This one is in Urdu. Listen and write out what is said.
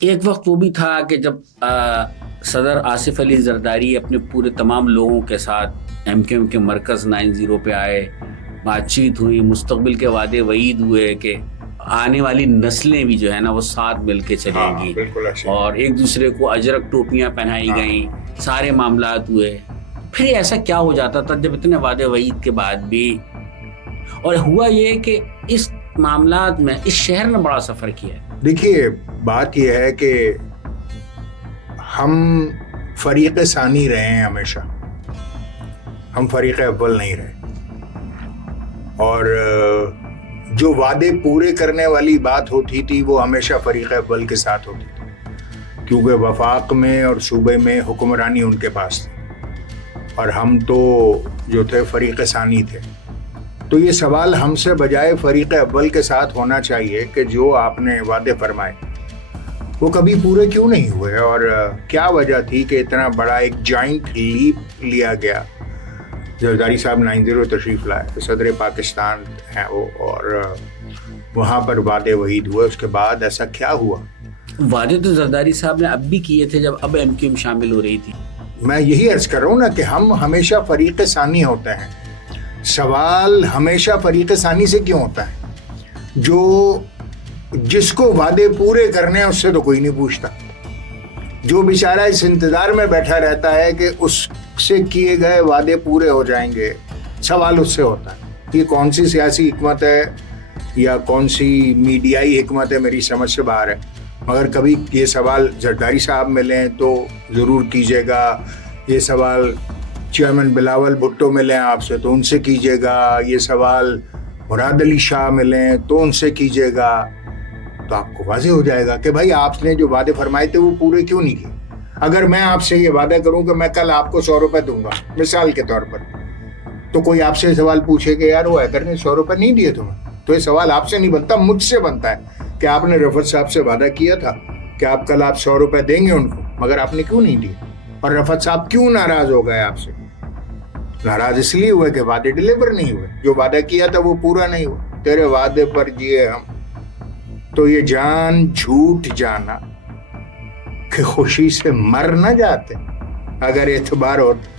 ایک وقت وہ بھی تھا کہ جب صدر آصف علی زرداری اپنے پورے تمام لوگوں کے ساتھ ایم کیو ایم کے مرکز 90 پہ آئے، بات چیت ہوئی، مستقبل کے وعدے وعید ہوئے کہ آنے والی نسلیں بھی جو ہے نا وہ ساتھ مل کے چلیں گی، اور ایک دوسرے کو اجرک ٹوپیاں پہنائی گئیں، سارے معاملات ہوئے. پھر ایسا کیا ہو جاتا تھا جب اتنے وعدے وعید کے بعد بھی؟ اور ہوا یہ کہ اس معاملات میں اس شہر نے بڑا سفر کیا ہے. دیکھیے بات یہ ہے کہ ہم فریق ثانی رہے ہیں ہمیشہ، ہم فریق اول نہیں رہے. اور جو وعدے پورے کرنے والی بات ہوتی تھی وہ ہمیشہ فریق اول کے ساتھ ہوتی تھی، کیونکہ وفاق میں اور صوبے میں حکمرانی ان کے پاس تھی اور ہم تو جو تھے فریق ثانی تھے. تو یہ سوال ہم سے بجائے فریق اول کے ساتھ ہونا چاہیے کہ جو آپ نے وعدے فرمائے وہ کبھی پورے کیوں نہیں ہوئے، اور کیا وجہ تھی کہ اتنا بڑا ایک جائنٹ لیپ لیا گیا. زرداری صاحب 90 تشریف لائے، صدر پاکستان ہیں وہ، اور وہاں پر وعدے وعید ہوئے. اس کے بعد ایسا کیا ہوا؟ وعدے تو زرداری صاحب نے اب بھی کیے تھے جب اب ایم کیو ایم شامل ہو رہی تھی. میں یہی عرض کر رہا ہوں نا کہ ہم ہمیشہ فریق ثانی ہوتے ہیں. سوال ہمیشہ فریق ثانی سے کیوں ہوتا ہے؟ جس کو وعدے پورے کرنے ہیں اس سے تو کوئی نہیں پوچھتا. جو بیچارہ اس انتظار میں بیٹھا رہتا ہے کہ اس سے کیے گئے وعدے پورے ہو جائیں گے، سوال اس سے ہوتا ہے. یہ کون سی سیاسی حکمت ہے یا کون سی میڈیائی حکمت ہے، میری سمجھ سے باہر ہے. مگر کبھی یہ سوال زرداری صاحب ملیں تو ضرور کیجیے گا، یہ سوال چیئرمین بلاول بھٹو ملیں آپ سے تو ان سے کیجیے گا، یہ سوال مراد علی شاہ ملیں تو ان سے کیجیے گا. تو آپ کو واضح ہو جائے گا کہ بھائی آپ نے جو وعدے فرمائے تھے وہ پورے کیوں نہیں کیے. اگر میں آپ سے یہ وعدہ کروں کہ میں کل آپ کو 100 روپے دوں گا مثال کے طور پر، تو کوئی آپ سے سوال پوچھے کہ یار وہ حیدر نے 100 روپے نہیں دیے تمہیں، تو یہ سوال آپ سے نہیں بنتا، مجھ سے بنتا ہے کہ آپ نے رفعت صاحب سے وعدہ کیا تھا کہ آپ کل 100 روپے دیں گے ان کو، مگر آپ نے کیوں نہیں دیے. اور رفعت صاحب کیوں ناراض ہو گئے آپ سے؟ ناراض اس لیے ہوئے کہ وعدے ڈیلیور نہیں ہوئے، جو وعدہ کیا تھا وہ پورا نہیں ہوا. تیرے وعدے پر جیے ہم. تو یہ جان جھوٹ جانا کہ خوشی سے مر نہ جاتے، اگر اعتبار ہوتا